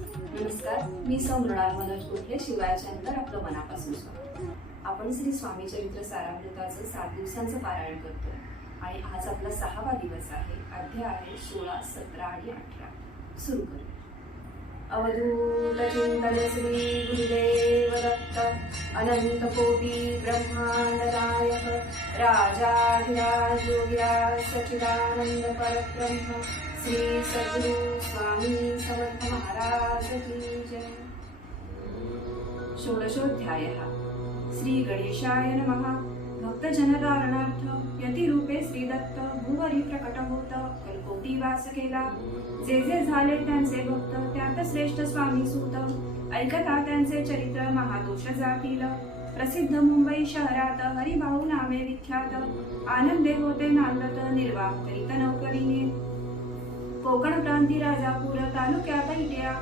नमस्कार, मी सौ मृणाल मनोज कुठले शिवाय चॅनलवर आपलं मनापासून स्वागत. आपण श्री स्वामी चरित्र सारामृताचं 7 दिवसांचं पारायण करतोय आणि आज आपला 6वा दिवस आहे. अध्याय आहे 16, 17 आणि 18. सुरू करू. अवधूत चिंतन श्री गुरुदेव दत्त अनंत कोटी ब्रह्मांड नायक राजाधिराज योगिराज सच्चिदानंद परब्रह्म श्री सद्गुरु स्वामी समर्थ महाराज की जय. षोडशोऽध्यायः. श्री गणेशाय नमः. भक्तजनतारणार्थ यतिरूपे श्री दत्त भुवरी प्रकट होत कलकोटी वास केला. जे जे झाले त्यांचे भक्त त्यात श्रेष्ठ स्वामी सूत ऐकता त्यांचे चरित्र महादोष जातील. प्रसिद्ध मुंबई शहरात हरिभाऊ नामे विख्यात आनंदे होते नांदत निर्वाह करीत नौकरीने. कोकण प्रांती राजापूर तालुक्यात इट्या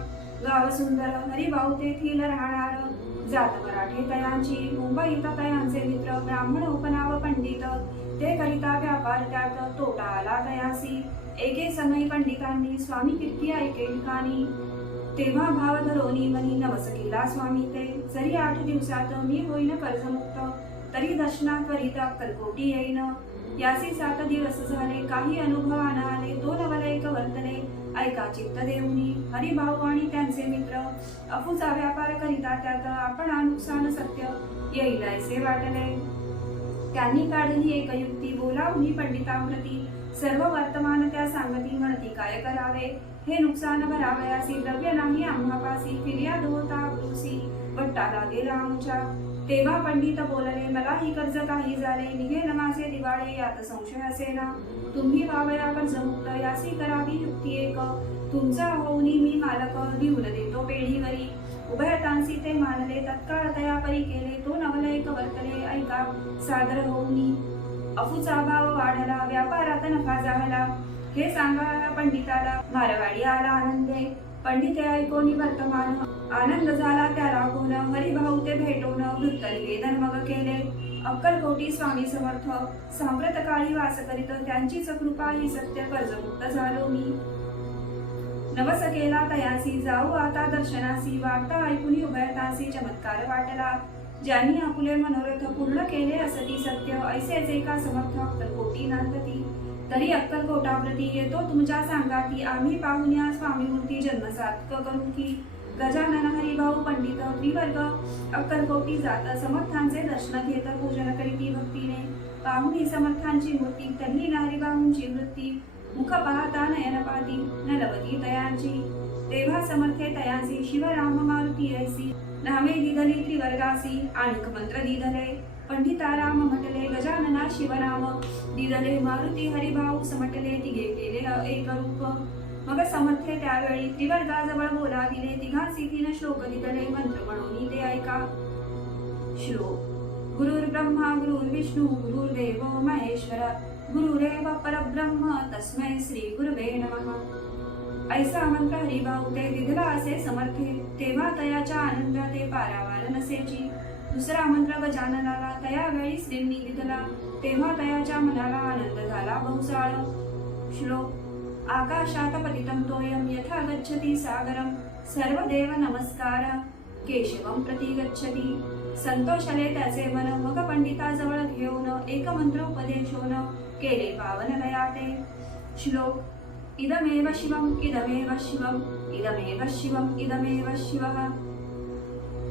गाव सुंदर हरिभाऊ तेथील राहणार. जात मराठी तयांची मुंबईत तयांचे मित्र ब्राह्मण उपनाव पंडित ते करिता व्यापार त्यात तोटा आला तयासी. एके समय पंडितांनी स्वामी कीर्ती ऐके ठिकाणी तेव्हा भाव धरोनी मनी नवस केला स्वामी ते. जरी 8 दिवसात मी होईन कर्जमुक्त तरी दर्शना त्वरित अक्कलकोटी येईन. यासी 7 दिवस झाले काही अनुभवाना आले. 2 वलयक वर्तले ऐका चित्त देऊनी. हरिभाऊ आणि त्यांचे मित्र अफूचा व्यापार करिता त्यात आपण नुकसान सत्य येईल असे वाटले. त्यांनी काढली एक युक्ती बोलावली पंडितांप्रती. सर्व वर्तमान त्या सांगती म्हणती काय करावे. हे नुकसान भरावयासी द्रव्य नाही आम्हापासी फिर्याद होता अब्रुसी बट्टा लागेल आमच्या. तेव्हा पंडित बोलले मलाही कर्ज काही झाले निघेल माझे दिवाळे यात संशय असेना. तुम्ही व्हावया कर्जमुक्त यासी करावी युक्ती एक. तुमचा होऊनी मी मालक देऊन देतो पेढीवरी. उभयतांसी ते मानले तत्काळ तयापरी केले. तो नवलयक वर्तले ऐका सादर होऊनी. अफूचा भाव वाढला व्यापारात नफा झाला. हे सांगा पंडिताला मारवाडी आला आनंदे. पंडिते ऐकोनी वर्तमान आनंद झाला त्याला कोण. हरिभाऊ ते भेटून वृत्त निवेदन मग केले. अक्कलकोटी स्वामी समर्थ सांप्रत काळी वास करीत त्यांचीच कृपा ही सत्य कर्जमुक्त झालो मी. नवस केला तयासी जाऊ आता दर्शनासी. वार्ता ऐकूनी उभयतासी चमत्कार वाटला. ज्यांनी आपुले मनोरथ पूर्ण केले असती सत्य ऐसेच एका समर्थ अक्कलकोटी नांदती. तरी अक्कलकोटाप्रती येतो तुमच्या सांगाती. आम्ही पाहुण्या स्वामी मूर्ती जन्मसात करू की. गजानन हरिभाऊ पंडित त्रिवर्ग अक्कलकोटी जात समर्थांचे दर्शन घेत पूजन करीती भक्तीने. पाहुणी समर्थांची मूर्ती तरी हरिभाऊंची वृत्ती. मुख पाहता नयन पाती नलवती तयांची. तेव्हा समर्थे तयांसी शिवराम मारुती ऐसी. नामे दिधली त्रिवर्गासी आणिक मंत्र दिधले. पंडिताराम म्हटले गजानना शिवनाम. दिधले मारुती हरिभाऊ समटले तिघे केले एक रूप. मग समर्थे त्यावेळी त्रिवर्गाजवळ बोलाविले. तिघांसी 3 श्लोक दिधले मंत्र म्हणून ते ऐका. श्लोक. गुरुर्ब्रह्मा गुरुर्विष्णू गुरुर्देव महेश्वर गुरुरेव परब्रह्म तस्मै श्री गुरुवे नमः. ऐसा मंत्र हरिभाऊ ते दिधला असे समर्थे. तेव्हा तयाच्या आनंदाते पारावार नसेची. दुसरा मंत्र गजाननाला तयावेळी श्रींनी दिधला. तेव्हा तयाच्या मनाला आनंद झाला बहुसाळ. श्लोक. आकाशात पतितं तोयं यथा गच्छति सागरं सर्वदेव नमस्कार केशवं प्रति गच्छति. संतोषले त्याचे मन मग पंडिताजवळ घेऊन एक मंत्र उपदेशोन केले पावन दयाते. श्लोक. इदमेव शिवं इदमेव शिवं इदमेव शिवं इदमेव शिवः.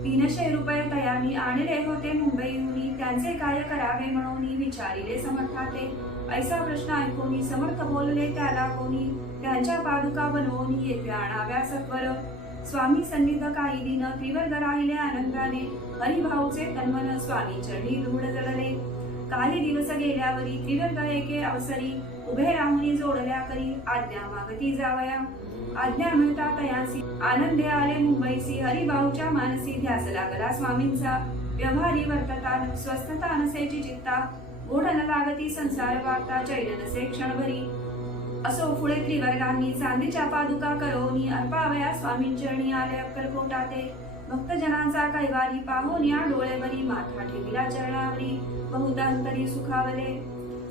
300 रुपये तयानी आणले होते मुंबईहून. त्यांचे काय करावे म्हणून विचारिले समर्थाते. ऐसा प्रश्न ऐकून समर्थ बोलले त्याला कोणी. त्यांच्या पादुका बनवून येथे आणाव्या सत्वर. स्वामी सन्निध काही दिन त्रिवर्ग राहिले आनंदाने. हरिभाऊचे तन्मन स्वामी चरणी दृढ जळले. काही दिवस गेल्यावरी त्रिवर्ग एके अवसरी उभे राहुनी जोडल्या करी आज्ञा मागती जावया. आज्ञा मिळता तयासी आनंदे आले मुंबईसी. हरिभाऊच्या मानसी ध्यास लागला स्वामींचा. व्यवहारी वर्तता स्वस्थता नसेची चित्ता. गोड न लागती संसार वार्ता चैन नसे क्षणभरी. असो पुढे त्रिवर्गांनी चांदीच्या पादुका करोनी अर्पावया स्वामींचरणी आले अक्कलकोटाते. भक्तजनांचा कैवारी पाहून या डोळेवरी माथा ठेविला चरणावरी. बहुधा अंतरी सुखावले.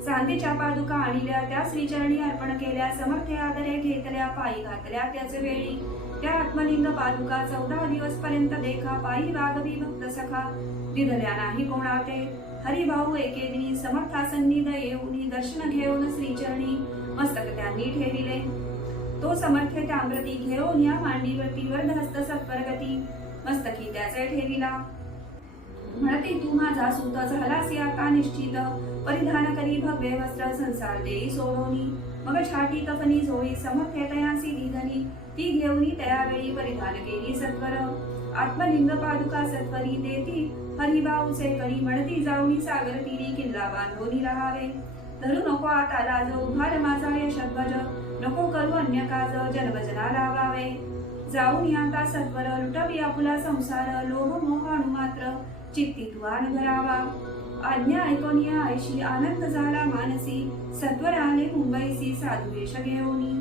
चांदीच्या पादुका आणल्या त्या श्रीचरणी अर्पण केल्या. समर्थ आदरे घेतल्या पायी घातल्या त्याच वेळी. त्या आत्मलिंग पादुका 14 दिवस पर्यंत देखा पायी वागवी भक्त सखा दिधल्या नाही कोणाते हरिभाऊ एके दिनी समर्थासन्निध येऊनी दर्शन घेऊन श्रीचरणी मस्तक त्यांनी ठेविले. तो समर्थ त्यामृती घेऊन या मांडीवरती वर्धहस्त सत्वरगती मस्तकी त्याचे ठेविला. म्हणते तू माझा सूत झालासी आता निश्चित परिधान करी भव्य वस्त्र संसार देई सोडोनी मग छाटी कफनी झोळी समर्थ तयासी दिधनी ती घेऊनी त्यावेळी परिधान केली सत्वर. आत्मलिंग पादुका सत्वरी देती हरिभाऊचे करी म्हणती जाऊनी सागर तीरी किल्ला बांधोनी राहावे. धरू नको आता लाज उभार माझा यशध्वज नको करू अन्य काज जनभजना लावावे. जाऊन आता सत्वर लुटवी आपुला संसार लोभ मोह अणुमात्र चित्ती तुवान भरावा. आज्ञा ऐकून या आयशी आनंद झाला मानसी सत्वर आले मुंबईसी साधू वेश घेऊनी.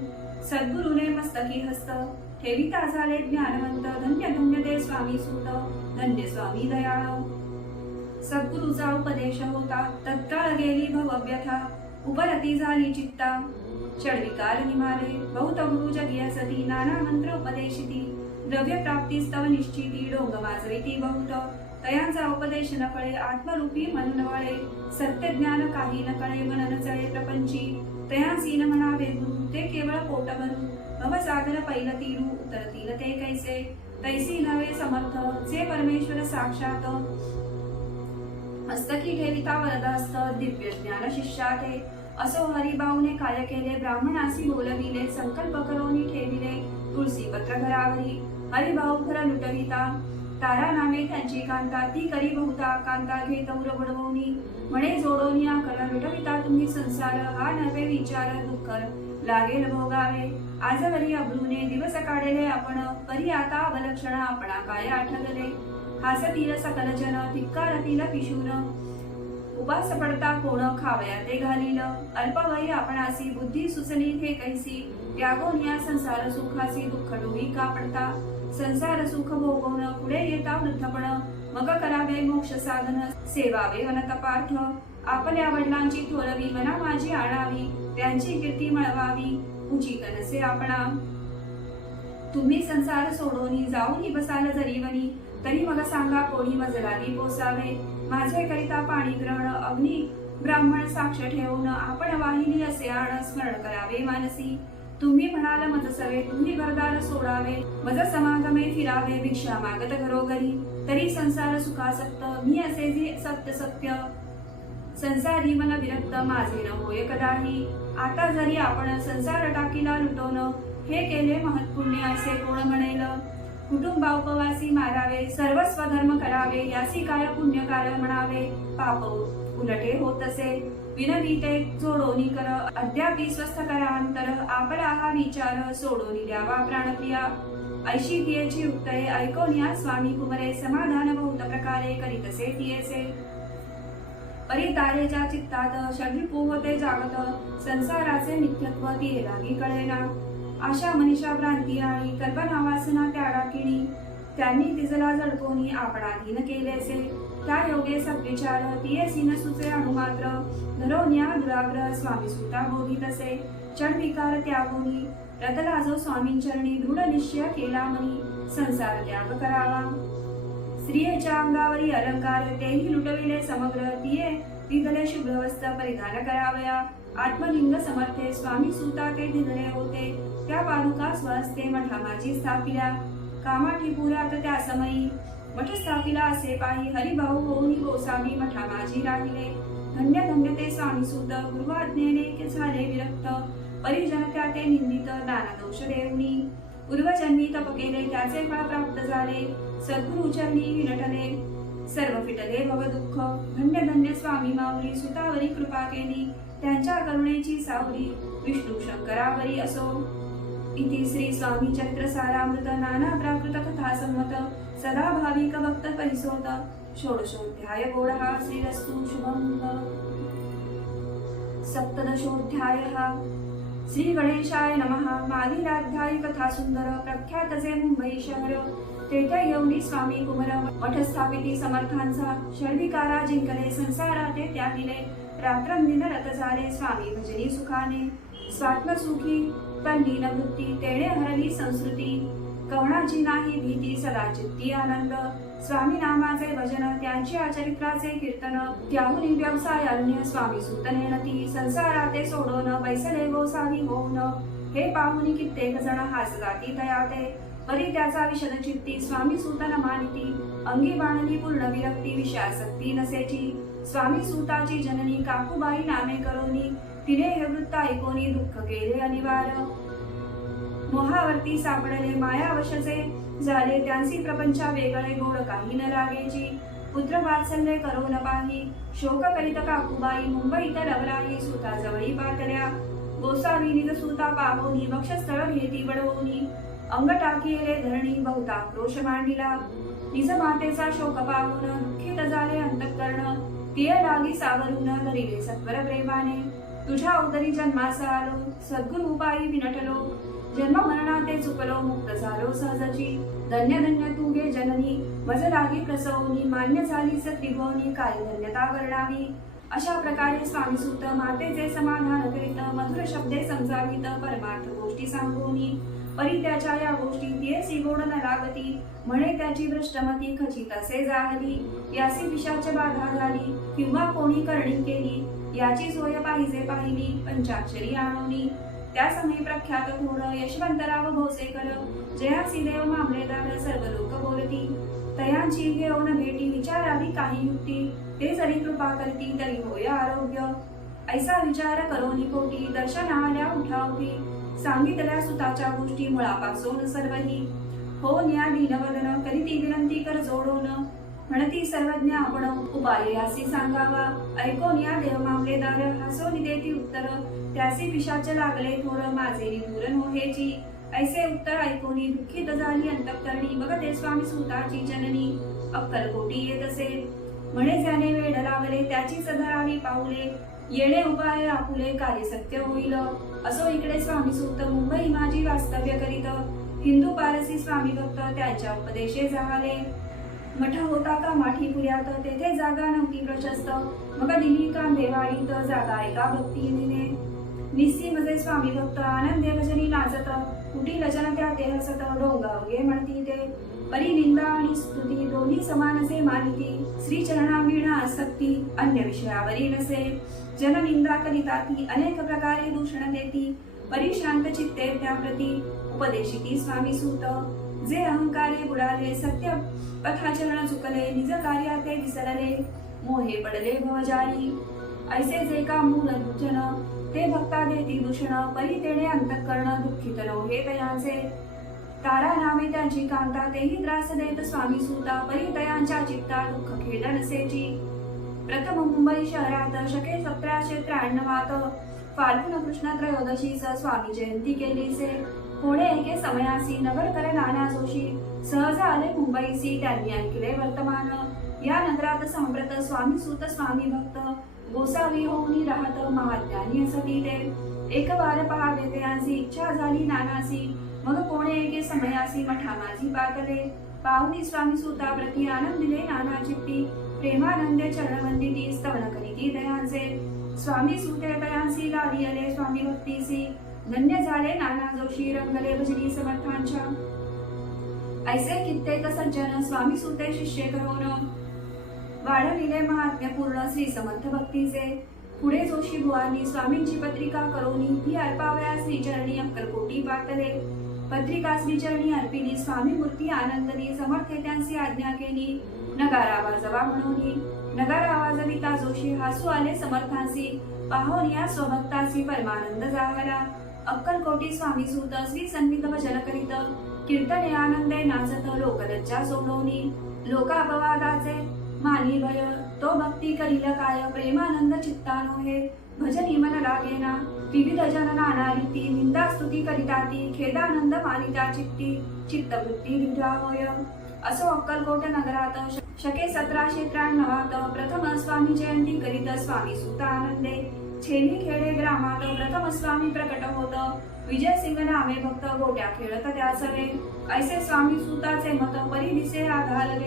सद्गुरुने मस्तकी हस्त ठेविता झाले ज्ञानवंत धन्य धन्य ते स्वामी सूत धन्य स्वामी दयाळ. सद्गुरुचा उपदेश होता तत्काळ गेली भवव्यथा उपरती झाली चित्ता षड्विकार निमाले बहुत गुरु जगी असती नाना मंत्र उपदेशिती द्रव्य प्राप्ती स्तव निश्चिती डोंग माजविती बहुत तयांचा उपदेश न कळे आत्मरूपी मन नवळे सत्य ज्ञान काही न कळे मन न चळे प्रपंची तयांसी न म्हणावे गुरु ते केवळ पोट भरू भवसागर पैल तीरू उतरतील ते कैसे तैसी नवे समर्थ जे परमेश्वर साक्षात मस्तकी ठेविता वरदहस्त दिव्य ज्ञान शिष्याते. असो हरिभाऊने काय केले ब्राह्मणासी बोलविले संकल्प करोनी ठेविले तुळसी पत्र घरावरी. हरिभाऊ खर लुटविता तारा नामे त्यांची कांता ती करी बहुता कांता घेत उर बुडवूनी म्हणे जोडोनी आकल लुटविता तुम्ही संसार हा नव्हे विचार दुःख लागेल भोगावे. आजवरी अब्रूने दिवस काढले आपण परी आता अवलक्षण आपणा काय आठवले. हासतील सकल जन धिक्कारतील पिशून उपास पडता कोण खावया ते घालील. अल्पवयी आपणासी बुद्धी सुचली हे कैसी त्यागोन या संसार सुखासी दुःख डोही का पडता. संसार सुख भोगवण पुढे येता वृद्धपण मग करावे मोक्ष साधन सेवावे वनतपार्थ. आपल्या वडिलांची थोरवी मना माझी आणावी त्यांची कीर्ती मिळवावी उची कनसे आपणा. तुम्ही संसार सोडोनी जाऊनी बसाल जरीवनी तरी मग सांगा कोणी मजलागी पोसावे. माझे करिता पाणी ग्रहण अग्नी ब्राह्मण साक्ष ठेवून आपण वाहिली असे आण स्मरण करावे मानसी. तुम्ही म्हणाल मज सवे तुम्ही घरदार सोडावे मज समागमे फिरावे भिक्षा मागत घरोघरी तरी संसार सुखासक्त मी असे जे सत्य सत्य संसारी मन विरक्त माझे न होय कदाही. आता जरी आपण संसार टाकीला लुटवण हे केले महत्पुण्य असे कोण म्हणेल. कुटुंबा उपवासी मारावे सर्वस्व धर्म करावे यासी काय पुण्य कार्य म्हणावे. पाप उलटे होत असे विनविते जोडोनी कर अद्यापि स्वस्थ करा अंतर आपला हा विचार सोडोनी द्यावा प्राणप्रिया. ऐशी तियेची उत्तरे ऐकून या स्वामी कुमरे समाधान बहुत प्रकारे करीतसे तियेसे. परितारेच्या चित्तात षड्रिपू होते जागत संसाराचे नित्यत्व तिये लागी कळेना. आशा मनीषा भ्रांती आणि कल्पना वासना त्या डाकिणी त्यांनी तिजला जडकोनी आपणाधीन केलेसे. त्या योगे सद्विचार तियेसी न सुचे अणुमात्र धरोन्या दुराग्रह स्वामी सुता बोधितसे. चढविकार त्यागोनी रतला जो स्वामींचरणी दृढ निश्चय केला मनी संसार त्याग करावा. स्त्रियेच्या अंगावरी अलंकार तेही लुटविले समग्र तिये दिधले शुभ्र वस्त्र परिधान करावया. आत्मलिंग समर्थे स्वामी सुता ते दिधले होते त्या पादुका स्वहस्ते मठा माझी स्थापिल्या. कामाठी पुरात त्या समयी मठ स्थापिला असे पाही हरिभाऊ होऊन गोसावी मठा माझी राहिले. धन्य धन्य ते स्वामी सुत गुरुआज्ञेने झाले विरक्त परिजन त्या ते निंदित दानदोष देऊनी. पूर्वजन्मी तप केले त्याचे फळ प्राप्त झाले सद्गुरुचरणी विनटले सर्व फिटले भव दुःख. धन्य धन्य स्वामी माऊली सुतावरी कृपा केली त्यांच्या करुणेची सावली विष्णू शंकरावरी असो. इति श्री स्वामी चरित्र सारामृत नाना प्राकृत कथा संमत सदा भाविक भक्त परिसोत षोडशोऽध्याय गोडः श्रीरस्तु शुभं. सप्तदशोऽध्यायः श्री गणेशाय नमः. मागील कथा सुंदर प्रख्यातचे मुंबई शहर तेथे येऊनी स्वामी कुमर मठ स्थापिती समर्थांचा षड्विकारा जिंकले संसारात ते त्यागिले. रात्रंदिन रत झाले स्वामी भजनी सुखाने स्वात्मसुखी तल्लीन वृत्ती तेणे हरली संस्कृती. कवणाची नाही भीती सदा चित्ती आनंद स्वामी नामाचे भजन त्यांच्या चरित्राचे कीर्तन त्याहुनी व्यवसाय अन्य स्वामी सूत नेणती संसाराते सोडून बैसले गोसावी होऊन हे पाहुनी कित्येक जण हासगाती तयाते परी त्याचा विशद चित्ती स्वामी सूतन मानिती अंगी बाणली पूर्ण विरक्ती विषयासक्ती नसेची स्वामी सूताची जननी काकूबाई नामे करोनी तिने हे वृत्त ऐकोनी दुःख केले अनिवार मोहावरती सापडले मायावशचे झाले त्यांची प्रपंचा वेगळे गोड काही न लागेची पुत्र वात्सल्य करो न पाही शोक करीत काकूबाई मुंबईत लवराई सुताजवळी पातल्या गोसावी निज सुता पाहोनी वक्षस्थळ घेती बडवोनी अंग टाकीले धरणी बहुता क्रोश मांडिला निज मातेचा शोक पाहून दुःखित झाले अंतःकरण तिय लागी सावरून धरिले सत्वर प्रेमाने तुझ्या उदरी जन्मास आलो सद्गुरु उपायी विनटलो जन्म मरणाते चुकलो मुक्त झालो सहजची धन्य धन्य तू गे जननी मज लागी प्रसवनी मान्य झालीस त्रिभुवनी काय धन्यता वर्णावी अशा प्रकारे स्वामी सूत मातेचे समाधान करीत मधुर शब्दे समजावीत परमार्थ गोष्टी सांगोनी परी त्याच्या या गोष्टी तियेसी गोड न लागती म्हणे त्याची भ्रष्टमती खचित असे जाहली यासी पिशाच बाधा झाली किंवा कोणी करणी केली याची सोय पाहिजे पाहिली पंचाक्षरी आणोनी त्या समय प्रख्यात थोर यशवंतराव भोसेकर जयासी देव मामलेदार सर्व लोक बोलती तयांची घेऊन भेटी विचारावी काही युक्ती ते जरी कृपा करती तरी होय आरोग्य ऐसा विचार करोनी कोटी दर्शन आल्या उठावती सांगितल्या सुताच्या गोष्टी मुळापासून सर्वही हो न्या दीनवदन करीती विनंती कर जोडून म्हणती सर्वज्ञ आपण उपाय यासी सांगावा ऐकोन या देव मामलेदार हसोनी देती उत्तर त्यासी पिशाच लागले थोर माझे निधूर मोहेची ऐसे उत्तर ऐकोनी दुःखित झाली अंतःकरणी बघते स्वामी सूताची जननी अक्कलकोटी येत असे म्हणे ज्याने वेड लावले त्याची सधरावी पाऊले येणे उपाय आपुले कार्य सत्य होईल असो इकडे स्वामी सूत मुंबई माझी वास्तव्य करीत हिंदू पारसी स्वामी भक्त त्यांच्या उपदेशे झाले मठ होता का माठी पुऱ्यात तेथे जागा नव्हती प्रशस्त मग दिली कांदेवाडीत जागा एका भक्तीने निस्सी मध्ये स्वामी भक्त आनंदे भजनी नाचत कुटील जनत्या ते हसत डोंगावगे म्हणती ते परी निंदा आणि स्तुती दोन्ही समानसे मानिती श्री चरणावीणा आसक्ती अन्य विषयावरी नसे जननिंदा करिता ती अनेक प्रकारे दूषण देती परी शांत चित्ते त्याप्रती उपदेशिती स्वामी सूत जे अहंकारे बुडाले सत्य पथाचरण चुकले निज कार्याते विसरले मोहे पडले भवजारी ऐसे जे का मूल जन ते भक्ता देती दूषण परी तेणे अंतःकरण दुःखित नव्हे तयांचे तारा नामे त्यांची कांता तेही त्रास देत स्वामी सूता परी तयांच्या चित्ता दुःख खेद नसेची प्रथम मुंबई शहरात शके 1793 फाल्गुन कृष्ण त्रयोदशीस स्वामी जयंती केलीसे कोणे एके समयासी नगरकर नाना जोशी सहज आले मुंबईसी त्यांनी ऐकले वर्तमान या नगरात संप्रत स्वामी सूत स्वामी भक्त गोसावी होऊनी राहत महाज्ञानी असती ते एक वार पहावे त्यांची इच्छा झाली नानासी मग कोणे एके समयासी मठा माझी पातले पाहुनी स्वामी सूता प्रति आनंद दिले नाना चित्ती प्रेमानंदे चरणवंदिती स्तवन करीती दयांचे स्वामी सूते दयांसी लाडी आले स्वामी भक्तीसी धन्य झाले नाना जोशी रंगले भजनी समर्थांच्या ऐसे कित्येक सज्जन स्वामी सूते शिष्य करून वाढविले महात्म्य पूर्ण श्री समर्थ भक्तीचे पुढे जोशी बुवांनी स्वामींची पत्रिका करोनी ती अर्पावया श्रीचरणी अक्कलकोटी पातले पत्रिका श्रीचरणी अर्पिली स्वामी मूर्ती आनंदनी समर्थे त्यांची आज्ञा केली नगारा वाजवा म्हणूनी नगारा वाजविता जोशी हासू आले समर्थांसी पाहोन या स्वभक्तासी परमानंद जाहला अक्कलकोटी स्वामी सूत श्री संगीत भजन करीत कीर्तने आनंदे नाचत लोकलज्जा सोडवणी लोकापवादाचे मानी भय तो भक्ती करील काय प्रेमानंद चित्तानो हे भजनी मन लागेना विविध जन नाना रीती निंदा स्तुती करिता ती खेदानंद मानिता चित्ती चित्तवृत्ती दृढा होय असो अक्कलकोट नगरात शके 1793 प्रथम स्वामी जयंती करीत स्वामी सूत आनंदे छेनी खेडे ग्रामात प्रथम स्वामी प्रकट होत विजय सिंग नामे भक्त गोट्या खेळत त्या सवे ऐसे स्वामी सूताचे मत परी दिसे आघाल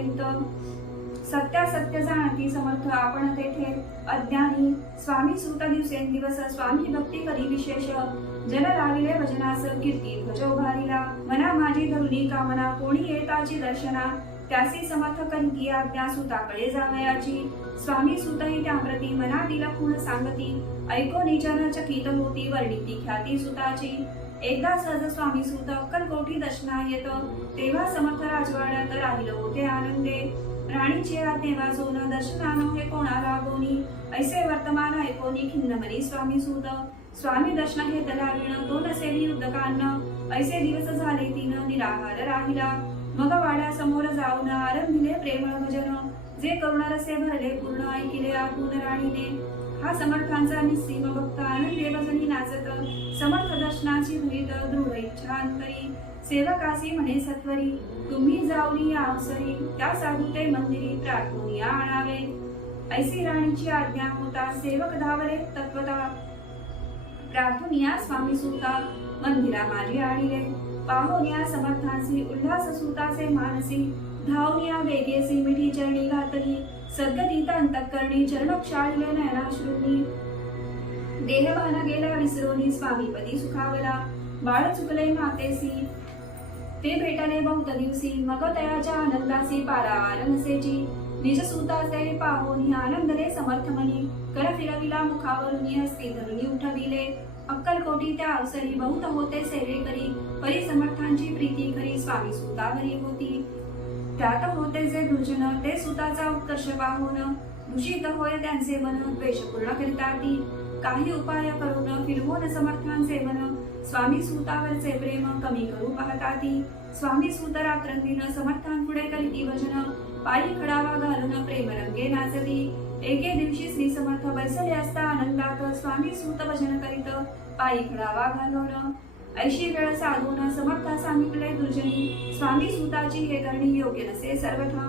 सत्यासत्य जाणती समर्थ आपण तेथे अज्ञानी स्वामी सूत दिवसेंदिवस स्वामी भक्ती करी विशेष जन राविले भजनास कीर्ती ध्वज उभारिला मना माझी धरुणी कामना कोणी येताची दर्शना त्यासी समर्थ करी आज्ञा सुताकडे जावयाची स्वामी सुतही त्याप्रती मनातील खूण सांगती ऐको निजन चकित होती वर्णिती ख्याती सुताची एकदा सहज स्वामी सूत अक्कलकोटी दर्शना येत तेव्हा समर्थ राजवाड्यात राहिलो होते आनंदे राणीची आज्ञे वाजवून दर्शनानो हे कोणाला गोनी ऐसे वर्तमान ऐकोनी खिन्नमनी स्वामी सूत स्वामी दर्शन घेतला विण तो नसेली युद्धकान्न ऐसे दिवस झाले तीन निराहार राहिला मग वाड्या समोर जाऊन आरंभिले प्रेमळ भजन जे करुण रसे भरले पूर्ण ऐकिले आतून राणीने हा समर्थांचा निस्सीम भक्त आनंदे भजनी नाचत समर्थ दर्शनाची भरीत दृढ इच्छा अंतरी सेवकासी म्हणे सत्वरी तुम्ही जाऊनी या अवसरी त्या साधू ते मंदिरी प्रार्थून आणावे ऐसी राणीची आज्ञा होता सेवक धावले तत्वता प्रार्थून या स्वामी सूता मंदिरा माझी आणिले पाहून या समर्थांसी उल्हास सूताचे मानसी धावून या वेगेसी मिठी चरणी घातली सद्गतीत अंतःकरणी चरणक्षाळीले नयनाश्रूंनी देहभान गेला विसरोनी स्वामीपदी सुखावला बाळ चुकले मातेसी ते भेटले बहुत दिवसी मग तयाच्या आनंदासी पारावार नसेची निज सुताचे पाहून आनंदले समर्थमनी कर फिरविला मुखावरून हस्ती धरुनी उठविले अक्कलकोटी त्या अवसरी बहुत होते सेवे करी परी समर्थांची प्रीती करी स्वामी सुतावरी होती त्यात होते जे दुर्जन ते सुताचा उत्कर्ष पाहून दूषित होय त्यांचे मन द्वेष पूर्ण करिता ती काही उपाय करून फिरवून समर्थांचे मन स्वामी सूतावरचे प्रेम कमी करू पाहता ती स्वामी सूत रात्रंदिन समर्थांपुढे करीती भजन पायी खडावा घालून प्रेमरंगे नाचती एके दिवशी श्री समर्थ बसले असता आनंदात स्वामी सूत भजन करीत पायी खडावा घालून ऐशी वेळ साधून समर्था सांगितले दुर्जनी स्वामी सूताची हे करणी योग्य नसे सर्वथा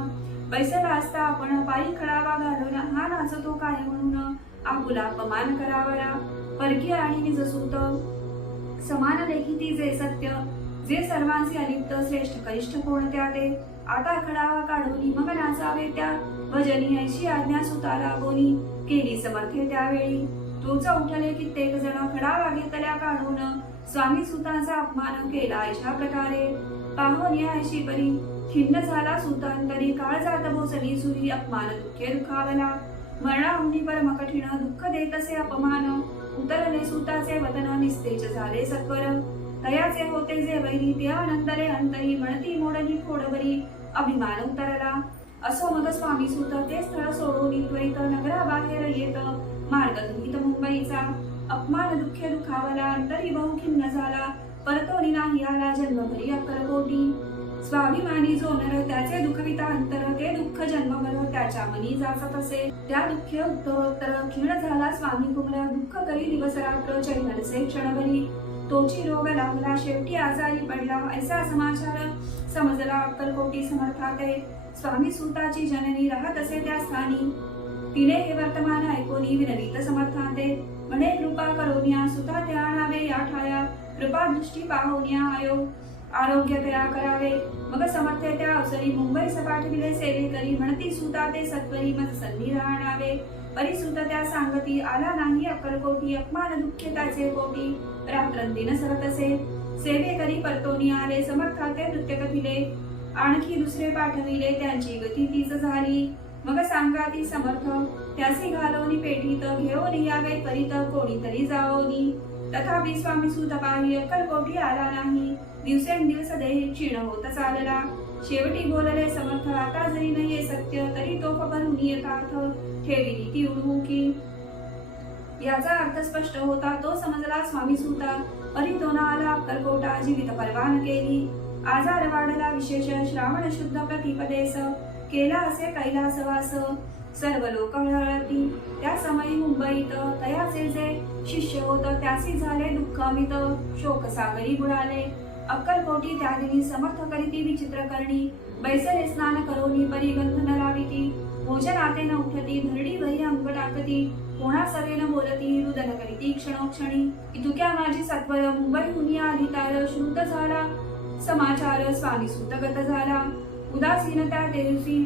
बैसला असता आपण पायी खडावा घालून हा नाचतो काय म्हणून आपुला अपमान करावया परकीय आणि निज सूत समान लेखिती जे सत्य जे सर्वांचे अलिप्त श्रेष्ठ कनिष्ठ कोणत्या ते आता खडावा काढून मग नाचावे त्या भजनी ऐशी आज्ञा सुताला बोनी केली समर्थे त्यावेळी तोच उठले कित्येक जण खडावा घेतल्या काढून स्वामी सुतांचा अपमान केला अशा प्रकारे पाहून या ऐशी परी खिन्न झाला सुतांतरी काळ जात भोसली सुरी अपमान दुःखे दुखावला मरणाहुनी परम कठीण दुःख देतसे अपमान उतरले सुताचे वतन निस्तेज झाले सत्वर तयाचे होते जे वैरी ते आनंदले अंतरी म्हणती मोडली खोडवरी अभिमान उतरला असो मग स्वामी सुत ते स्थळ सोडून त्वरित नगराबाहेर येत मार्ग धुनीत मुंबईचा अपमान दुःखे दुखावला अंतरी बहु खिन्न झाला परतोनी नाही आला जन्मभरी अक्कलकोटी स्वाभिमानी जो नर त्याचे दुःखविता अंतर ते दुःख जन्मभर त्याच्या मनी जाचत असे त्या दुःखे उत्तरोत्तर क्षीण झाला स्वामी कुमला दुःख करी दिवस रात्र चैतनसे क्षणभरी तोची रोग लागला शेवटी आजारी पडला ऐसा समाचार समजला अक्कलकोटी समर्थाते स्वामी सूताची जननी राहत असे त्या स्थानी तिने हे वर्तमान ऐकोनी विनवित समर्थाते म्हणे कृपा करोनिया सुता ते आणावे या ठाया कृपा दृष्टी पाहोनिया आरोग्य तया करावे मग समर्थे त्या अवसरी मुंबई सपाठविले सेवे करी म्हणती सुता ते सत्वरी मज संधी राहणावे परिसुत त्या सांगती आला नाही अक्कलकोटी अपमान दुःखे त्याचे कोटी रात्रंदिन सरत असे सेवे करी परतोनी आले समर्थाते नृत्य कथिले आणखी दुसरे पाठविले त्यांची गती तीच झाली मग सांगा ती समर्थ त्यासी घालवणी पेटीत घेऊन यावे करीत कोणीतरी जाओनी तथापि स्वामी सूत पाही अक्कलकोटी आला नाही दिवसेंदिवस देह क्षीण होत चालला शेवटी बोलले समर्थ आता जरी नाहीये सत्य तरी तो भरून यथार्थ ठेविली ती उडमुकी याचा अर्थ स्पष्ट होता तो समजला स्वामी सूता परितोना आला अक्कलकोटा जीवित परवान केली आजार वाढला विशेष श्रावण शुद्ध प्रतिपदेस केला असे कैलासवास सर्व लोक हळहळती त्या समयी मुंबईत तयाचे जे शिष्य होत त्यासी झाले दुःख अमित शोकसागरी बुडाले अक्कलकोटी त्या दिनी समर्थ करीती विचित्र करणी बैसले स्नान करोनी परी बंधन लाविती भोजनाते न उठती धरडी वही अंग टाकती कोणा सवेन बोलती रुदन करीती क्षणोक्षणी इतुक्या माझी सत्वर मुंबईहून आली तार श्रुत झाला समाचार स्वामी सुतगत झाला उदासीन त्या दिवशी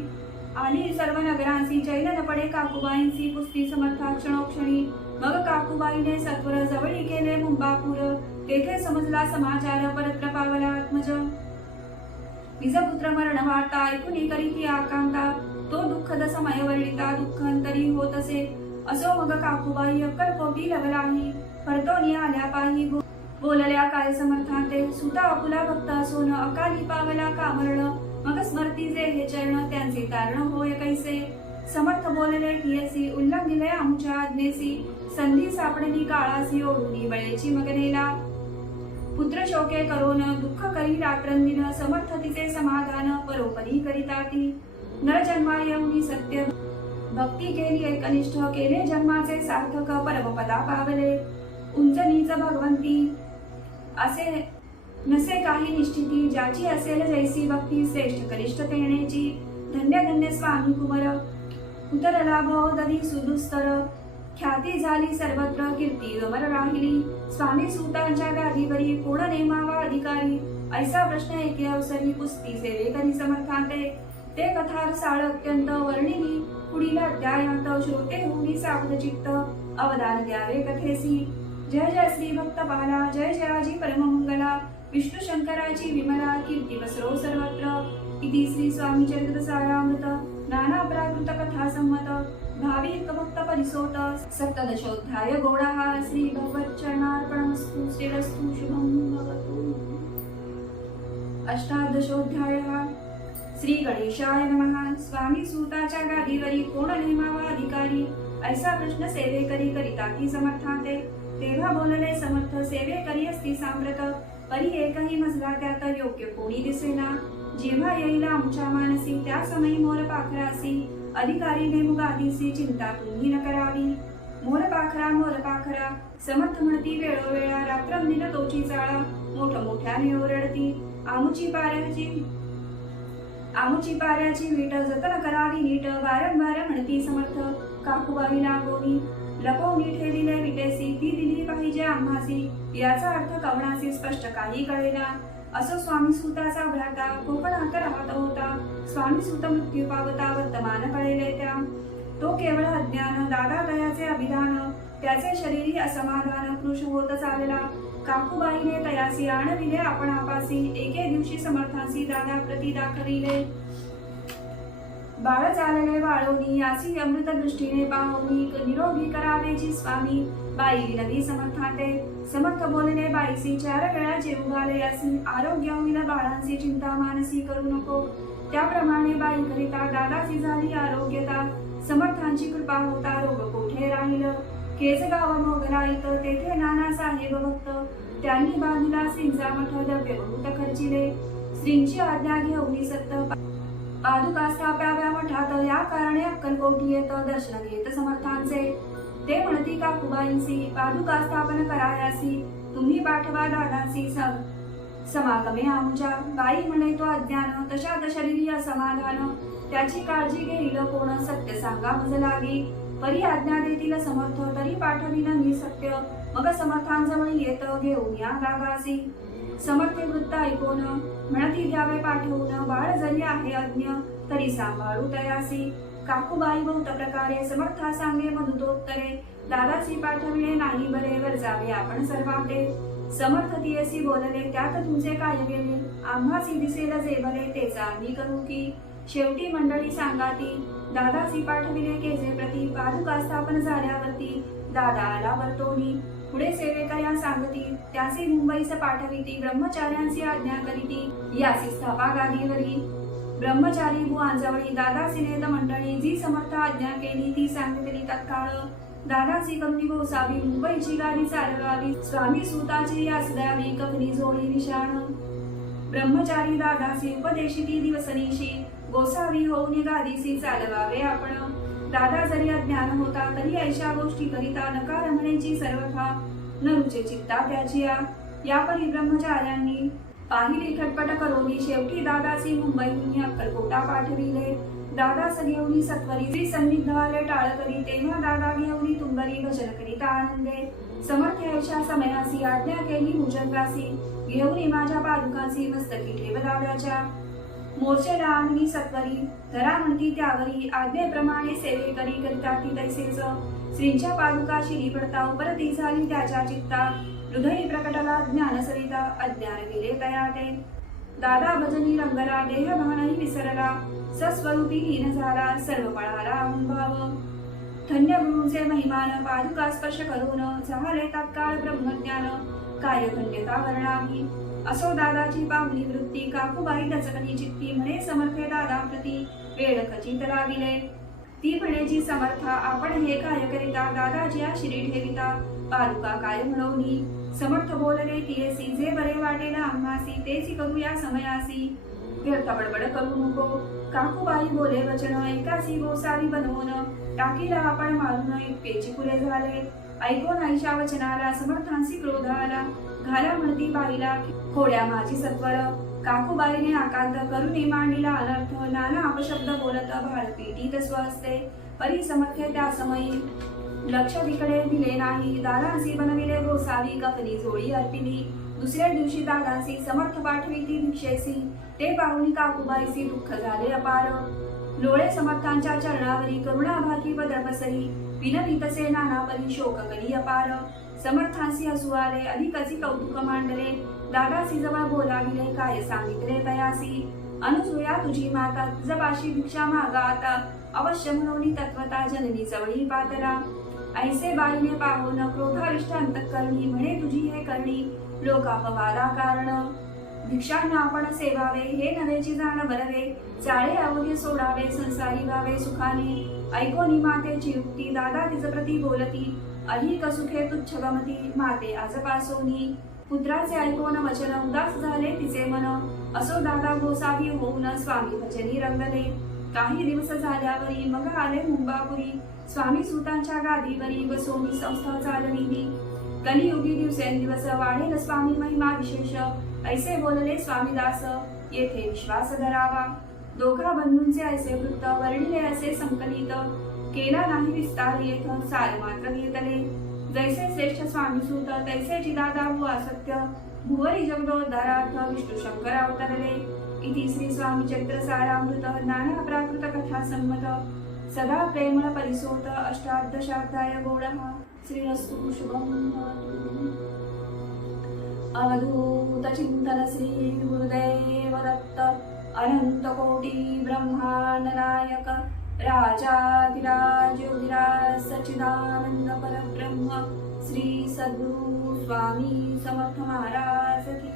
आली सर्व नगरांसी जैन न पडे काकूबाईंसी पुस्ती समर्था क्षणोक्षणी. मग काकूबाईने सत्वर जवळी केले मुंबापूर. तेथे समजला समाचार परत्र पावला आत्मज. निजपुत्र मरण वार्ता ऐकून करीती आकांता. तो दुःखद समय वर्णिता दुःख अंतरी होत असे. असो मग काकूबाई अक्कलकोटी लवलाही. परतोनी आल्या पाही बोलल्या काय समर्थांते. सुता आपुला भक्त असून अकाली पावला कामरण. मग स्मरती जे हे चरण त्यांचे कारण होय कैसे. समर्थ बोलले ठियसी उल्लंघिले आमच्या आज्ञेसी. संधी सापडली काळासी ओढूनी बळेची मगनेला. पुत्र शोके करोन दुःख करी रात्रंदिन. समर्थ तिचे समाधान परोपरी करिता ती. नर जन्मा येऊनी सत्य भक्ती केली एकनिष्ठ. केले जन्माचे सार्थक परमपदा पावले. उंच नीच भगवंती असे नसे काही निश्चिती. ज्याची असेल जैसी भक्ती श्रेष्ठ कनिष्ठ तेनेची. धन्य धन्य स्वामी कुमर उतरला भवदधी सुदुस्तर. ख्याती झाली सर्वत्र कीर्ती अमर राहिली. स्वामी सुतांच्या गादीवरी कोण नेमावा अधिकारी. ऐसा प्रश्न एके अवसरी पुस्ती सेवे करी समर्थांते. ते कथारसाळ अत्यंत वर्णिली. पुढील अध्यायांत श्रोते होनी सावध चित्त. अवदान द्यावे कथेसी. जय जय श्री भक्तपाला जय जयाजी परममंगला. विष्णू शंकराची विमला कीर्ती पसरो सर्वत्र. इति श्री स्वामी चरित्र सारामृत नाना प्राकृत कथा संमत. भाविक भक्त परिसोत सप्तदशोध्याय गौडः. श्री भगवत चरणार्पणमस्तु. श्रीरस्तु शुभं भवतु. अष्टादशोध्यायः. श्री गणेशाय नमः. स्वामी सूताच्या गादीवरी कोण नेमावा अधिकारी. ऐसा प्रश्न सेवेकरी करिता ती समर्थांते. तेव्हा बोलले समर्थ सेवेकरी असती सांप्रत. परी एकही मजला त्यात योग्य कोणी दिसेना. जेव्हा येईल आमच्या मानसी त्या समयी मोर पाखरासी. अधिकारी नेमू गादीसी चिंता तुम्ही न करावी. मोर पाखरा समर्थ म्हणती वेळोवेळा. रात्रंदिन तोची चाळा मोठमोठ्याने ओरडती. आमुची पाऱ्याची वीट जतन करावी नीट. वारंवार म्हणती समर्थ काकूबाई लागोनी. लपवणी ठेविले विटेसी ती दिली पाहिजे आम्हासी. याचा अर्थ कवणासी स्पष्ट काही कळेना. असो स्वामी सुताचा भ्राता कोकणात राहत होता. स्वामी सुत मृत्यू पावता वर्तमान कळेले त्या. तो केवळ अज्ञान दादा दयाचे अभिधान. त्याचे शरीरी असमाधान कृश होत चालला. काकूबाईने तयासी आणविले आपण आपासी. एके दिवशी समर्थांसी दादा प्रती दाखविले. बाळ चालले वाळोनी यासी अमृत दृष्टीने पाहुनी. निरोगी करावेची स्वामी बाई विनवी समर्थांते. समर्थ बोलले बाईसी 4 वेळा जेवू घाले यासी. आरोग्य होईल बाळांची चिंता मानसी करू नको. त्याप्रमाणे बाई करिता दादाची झाली आरोग्यता. समर्थांची कृपा होता रोग कोठे राहिलं. केसगाव मोगराईत तेथे नाना साहेब भक्त. त्यांनी बांधला श्रींचा मठ द्रव्य बहुत खर्चिले. श्रींची आज्ञा घेऊन सत्त पादुका स्थाप्याव्या मठात. या कारणे अक्कलकोटी येत दर्शन घेत समर्थांचे. ते म्हणती काकूबाईंसी पादुका स्थापन करायासी. तुम्ही पाठवा दादासी समागमे आमच्या. बाई म्हणे तो अज्ञान तशात शरीरी असमाधान. त्याची काळजी घेईल कोण सत्य सांगा मज लागी. परी आज्ञा देतील समर्थ तरी पाठविन मी सत्य. मग समर्थांजवळ येत घेऊन या दादासी. समर्थे वृत्त ऐकून म्हणती द्यावे पाठवून. बाळ जरी आहे अज्ञ तरी सांभाळू तयासी. काकूबाई बहुत प्रकारे समर्था सांगे मधुतोत्तरे. दादासी पाठविले नाही बरे वर जावे आपण सर्वांते. समर्थ तियसी बोलले त्यात तुमचे काय गेले. आम्हासी दिसेल जे भले तेच आम्ही करू की. शेवटी मंडळी सांगाती दादासी पाठविले केजे प्रती. पादुका स्थापन झाल्यावरती दादा आला वर्तोनी. पुढे सेवेकऱ्या सांगती त्यासी मुंबईस पाठविती. ब्रह्मचार्यांची आज्ञा करीती यासी स्थापा गादीवरी. ब्रह्मचारी बुवांजवळी दादासी नेत मंडळी. जी समर्थ आज्ञा केली ती सांगितली तत्काळ. दादासी करुणी गोसावी मुंबईची गादी चालवावी. स्वामी सुताची यास द्यावी कफनी जोडी निशाण. ब्रह्मचारी दादासी उपदेशिती दिवसनीशी. गोसावी होऊन गादीसी चालवावे आपण. दादा जरी अज्ञान होता तरी ऐशा गोष्टी करिता. नकार म्हणेची सर्वथा न रुचे चित्ता त्याची. यापरी ब्रह्मचार्यांनी पाहिली खटपट करोनी. शेवटी दादासी मुंबईहून अक्कलकोटा पाठविले. दादास घेऊन सत्वरी श्री सन्निध आले टाळ करी. तेव्हा दादा घेऊन तुंबरी भजन करीता आनंदे. समर्थ ऐशा समयासी आज्ञा केली भुजंगासी. घेऊन माझ्या पादुकासी मस्तकी ठेव दादाच्या. मोर्चेला आणली सत्वरी, धरा म्हणती त्यावरी, आज्ञेप्रमाणे सेवे करी करिता ती तैसेच. श्रींच्या पादुका शिरी पडता, उपरती झाली त्याच्या चित्ता, हृदयी प्रकटला ज्ञान सरिता, अज्ञान गेले तया ते. दादा भजनी रंगला, देह भानही विसरला, सस्वरूपी लीन झाला, सर्व पळाला भाव. धन्य गुरूंचे महिमान, पादुका स्पर्श करून, झाले तात्काळ ब्रह्मज्ञान, काय धन्यता वर्णावी. असो दादाची पावली वृत्ती, काकूबाई दचकली चित्ती, म्हणे समर्थे दादा प्रती, वेळ खचित लाविले. ती म्हणेची समर्था, आपण हे काय करिता, दादाजी या शिरी ठेविता, पादुका काय म्हणोनी. समर्थ बोलले तियेसी, जे बरे वाटेल आम्हासी, तेची करूया समयासी. व्यर्थ बडबड करू नको, काकूबाई बोले वचन, एकासी गोसावी बनवून, टाकीला आपण मारून, इतकेची पुरे झाले. ऐकून आईच्या वचनाला, समर्थांसी क्रोध आला, घाला म्हणती बाईला, खोड्या माझी सत्वर. काकूबाईने आकांत करून मांडीला अनर्थ, नाना अपशब्द बोलत, भाळपीटीत स्वस्ते, परी समर्थे त्या समयी. लक्ष तिकडे दिले नाही, दादांसी बनविले गोसावी, कफनी जोडी अर्पिली. दुसऱ्या दिवशी दादांसी समर्थ पाठविती भिक्षेसी, ते पाहुनी काकूबाईसी दुःख झाले अपार. लोळे समर्थांच्या चरणावरी, करुणाभागी पदरपसरी, विनवितसे नाना परी, शोक करी अपार. समर्थांसी हसू आले, अधिकची कौतुक मांडले, दादासी जवळ बोलाविले, काय सांगितले तयासी. अनुसूया तुझी माता, जपाशी भिक्षा मागा आता, अवश्य म्हणून तत्वता जननी जवळी पातला. ऐसे बाईने पाहून, क्रोधाविष्ट अंतःकरणी, म्हणे तुझी हे करणी, लोकापवादा कारण. भिक्षांना आपण सेवावे, हे नव्हेची जाण बरवे, चाळे अवघे सोडावे, संसारी व्हावे सुखाने. ऐकोनी मातेची युक्ती, दादा तिज प्रती बोलती, अधिक सुखे तुच्छ गमती, माते आजपासोनी. पुत्राचे ऐकोन वचन, उदास झाले तिचे मन, असो दादा गोसावी होऊन, स्वामी भजनी रंगले. काही दिवस झाल्यावरी, मग आले मुंबापुरी, स्वामी सुतांच्या गादीवरी, बसोनी संस्था चालविली. कलियुगी दिवसेंदिवस, वाढेल स्वामी महिमा विशेष, ऐसे बोलले स्वामीदास, येथे विश्वास धरावा. दोघा बंधूंचे ऐसे वृत्त, वर्णिले असे संकलित, केला नाही विस्तार येथ, सार मात्र घेतले. जैसे श्रेष्ठ स्वामी सूत, तैसे दादा भू असत्य, भुवरी जगदोद्धारार्थ, विष्णू शंकर अवतरले. इति श्री स्वामी चरित्र सारामृत, नाना प्राकृत कथा संमत, सदा प्रेमळ परिसोत, अष्टादशाध्याय गौडः. श्रीरस्तु शुभं भवतु. अवधूत चिंतन श्री गुरुदेव दत्त, अनंत कोटी ब्रह्मांड नायक, राजाधिराज योगिराज सच्चिदानंद परब्रह्म, श्री सद्गुरु स्वामी समर्थ महाराज की